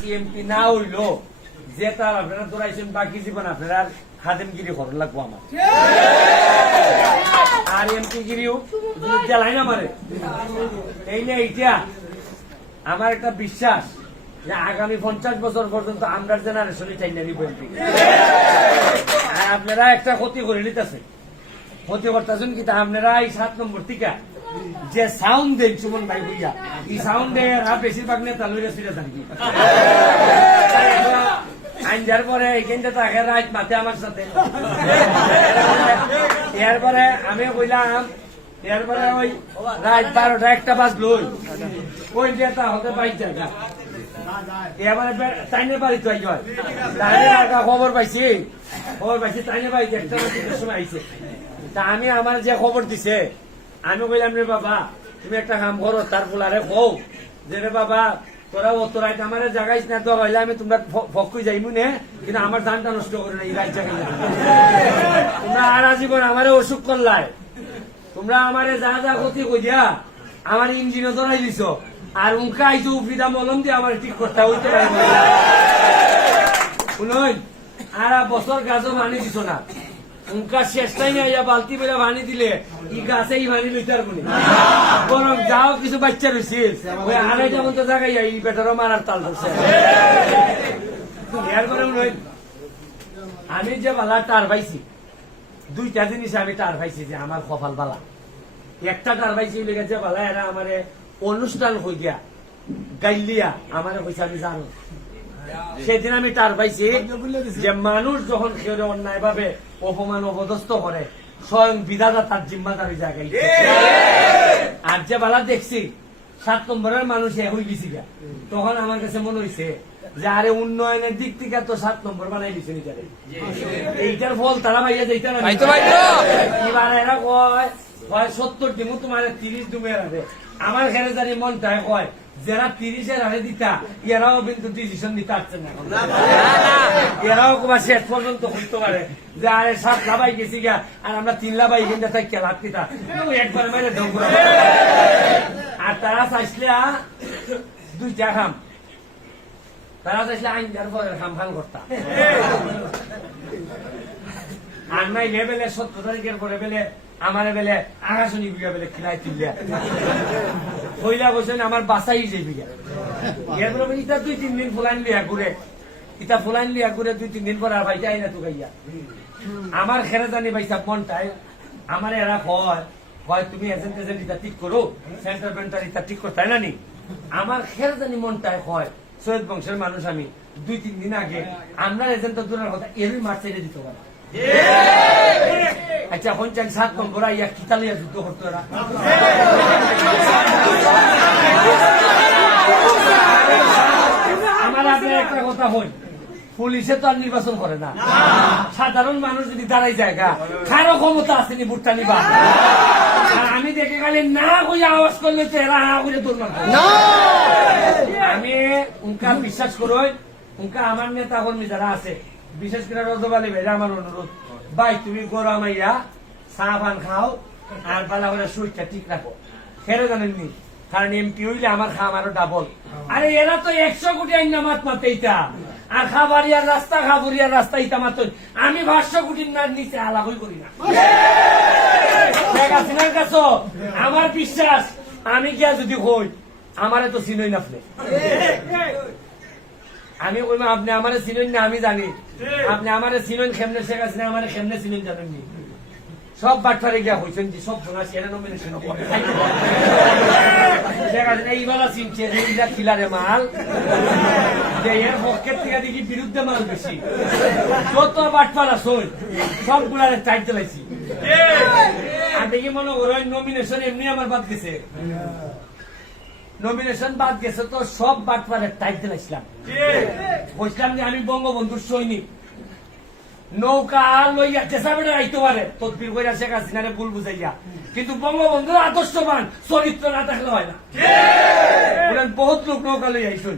চাচ্ছি এমপি না হইলো যে তার আপনারা দৌড়াইছেন বাকি জীবন আপনারা খাদেমগিরি করার লাগবো আমার আর এমপি গিরিও জ্বালাই না মারে এই নিয়ে এইটা আমার একটা বিশ্বাস যে আগামী 50 বছর পর্যন্ত আমরা জেনারেশনে চাই না নিব এমপি। আর আপনারা একটা ক্ষতি করে নিতেছেন, ক্ষতি করতেছেন কি আপনারা এই 7 নম্বর টিকা যে সাউন্ড দেন সুমন ভাই ভুইয়া এই সাউন্ডে বেশিরভাগ নেতা লইয়া ছিঁড়ে থাকি আইন যার পরে এইখানটা থাকে রাত মাতে আমার সাথে এরপরে আমি কইলাম এরপরে ওই রাত 12টা 1টা বাজলো ওই নেতা হতে পাই জায়গা এবারে তাইনে বাড়ি তো হয় খবর পাইছি তাইনে বাড়িতে একটা সময় আইছে তা আমি আমার যে খবর দিছে আমি কইলাম রে বাবা তুমি একটা কাম করো তার ফুলারে কও যে রে বাবা তোরা ও তোরা আমার জায়গায় না তো হইলে আমি তোমরা ফকুই যাইমু নে কিন্তু আমার জানটা নষ্ট করে না এই রাত জায়গায় তোমরা আর আজীবন আমারে অসুখ করলাই তোমরা আমারে যা যা ক্ষতি কইয়া আমার ইঞ্জিনও ধরাই দিছ আর উনকা আইছো উফরিদা মলম দিয়ে আমার ঠিক করতে হইতে পারে শুনুন আর বছর গাছও মানি দিছ না উনকা শেষ টাইমে আইয়া বালতি বেলা ভানি দিলে ই গাছে ই ভানি লইতার কোনি বরং যাও কিছু বাচ্চা রয়েছিল ওই আড়াইটা মতো জায়গায় এই বেটারও মারার তাল ধরছে এরপরে আমি যে বালা টার পাইছি 2টা জিনিস আমি টার পাইছি যে আমার কপাল বালা একটা টার পাইছি লেগে যে বালা এরা আমারে অনুষ্ঠান হই দিয়া গাইলিয়া আমারে কইছে আমি জানো সেদিন আমি টার পাইছি যে মানুষ যখন কেউ অন্যায় ভাবে অপমান অপদস্থ করে স্বয়ং বিধাতা তার জিম্মাদারি জায়গায় আর যে বালা দেখছি 7 নম্বরের মানুষ হয়ে গেছি তখন আমার কাছে মনে হয়েছে যে আরে উন্নয়নের দিক থেকে তো 7 নম্বর বানাই দিচ্ছে নিজের এইটার ফল তারা ভাইয়া যেটা না এবার এরা কয় 70 দিমু তোমার 30 দুমে রাখে আমার খেলে জানি মনটায় কয় যারা 30-এর হারে দিতা এরাও কিন্তু ডিসিশন দিতে পারছেন না এরাও কবার শেষ পর্যন্ত হইতে পারে যে আরে 7 লাভাই গেছি গা আর আমরা 3 লাভাই এখান থেকে খেলাপ দিতা একবার মেরে ঢং করে আর তারা চাইছিলে 2টা খাম তারা চাইছিলে আইন যার পরে খাম খান করতাম আর নাই লেভেলে 17 তারিখের পরে বেলে আমার বেলে আকাশনী বিঘা বেলে খিলাই তুলিয়া হইলা বলছেন আমার বাসাই যে বিঘা এরপরে ইটা 2-3 দিন ফুলাইন লিয়া ঘুরে ইটা ফুলাইন লিয়া ঘুরে 2-3 দিন পর আর ভাইটা আইনা তো গাইয়া আমার খেরে জানি ভাইসা মনটায় আমার এরা হয় তুমি এজেন্ট ইটা ঠিক করো সেন্টার পেন্টার ইটা ঠিক করতে না নি আমার খেরে জানি মনটায় হয় সৈয়দ বংশের মানুষ আমি 2-3 দিন আগে আমরা এজেন্ট দূরের কথা এরই মাঠ ছেড়ে দিতে পারে আচ্ছা 7 নম্বর আইয়া কিতালিয়া যুদ্ধ করতো এরা আমার আপনার একটা কথা হই পুলিশে তো আর নির্বাচন করে না সাধারণ মানুষ যদি দাঁড়াই জায়গা কারো ক্ষমতা আসেনি ভোটটা নিবা আর আমি দেখে খালি না কই আওয়াজ করলে তো এরা হা করে তোর আমি উনকা বিশ্বাস করই উনকা আমার নেতা কর্মী যারা আছে বিশেষ করে রজব আলী ভাই আমার অনুরোধ ভাই তুমি গরম আইয়া চা পান খাও আর পালা করে সুইচটা ঠিক রাখো খেলে জানেননি কারণ এমপি হইলে আমার খাম আরো ডাবল আরে এরা তো 100 কোটি আইন নামাত মাতে ইটা আর খাবারিয়ার রাস্তা খাবুরিয়ার রাস্তা ইটা মাত্র আমি 500 কোটির নিচে আলাপই করি না শেখ হাসিনার কাছে আমার বিশ্বাস আমি গিয়া যদি হই আমারে তো চিনই না আমি কইম আপনি আমারে চিনেন না আমি জানি আপনি আমারে চিনেন কেমনে শেখ হাসিনা আমারে কেমনে চিনেন জানেননি সব বাট্টারে গিয়া হইছেন যে সব ফোনাসি এরা নমিনেশন করে শেখ হাসিনা এইবেলা চিনছে এইটা খিলারে মাল যে এর পক্ষের থেকে দেখি বিরুদ্ধে মাল বেশি যত বাটপার আসল সবগুলারে টাইট চালাইছি আর দেখি মনে করো নমিনেশন এমনি আমার বাদ গেছে নমিনেশন বাদ গেছে তো সব বাটপারের টাইট দিলাম বলছিলাম যে আমি বঙ্গবন্ধুর সৈনিক নৌকা লইয়া চেষ্টা বেড়ে রাইতে পারে তদবির কইরা শেখ হাসিনারে ভুল বুঝাইয়া কিন্তু বঙ্গবন্ধুর আদর্শবান চরিত্র না থাকলে হয় না বলেন বহুত লোক নৌকা লইয়া আইসুন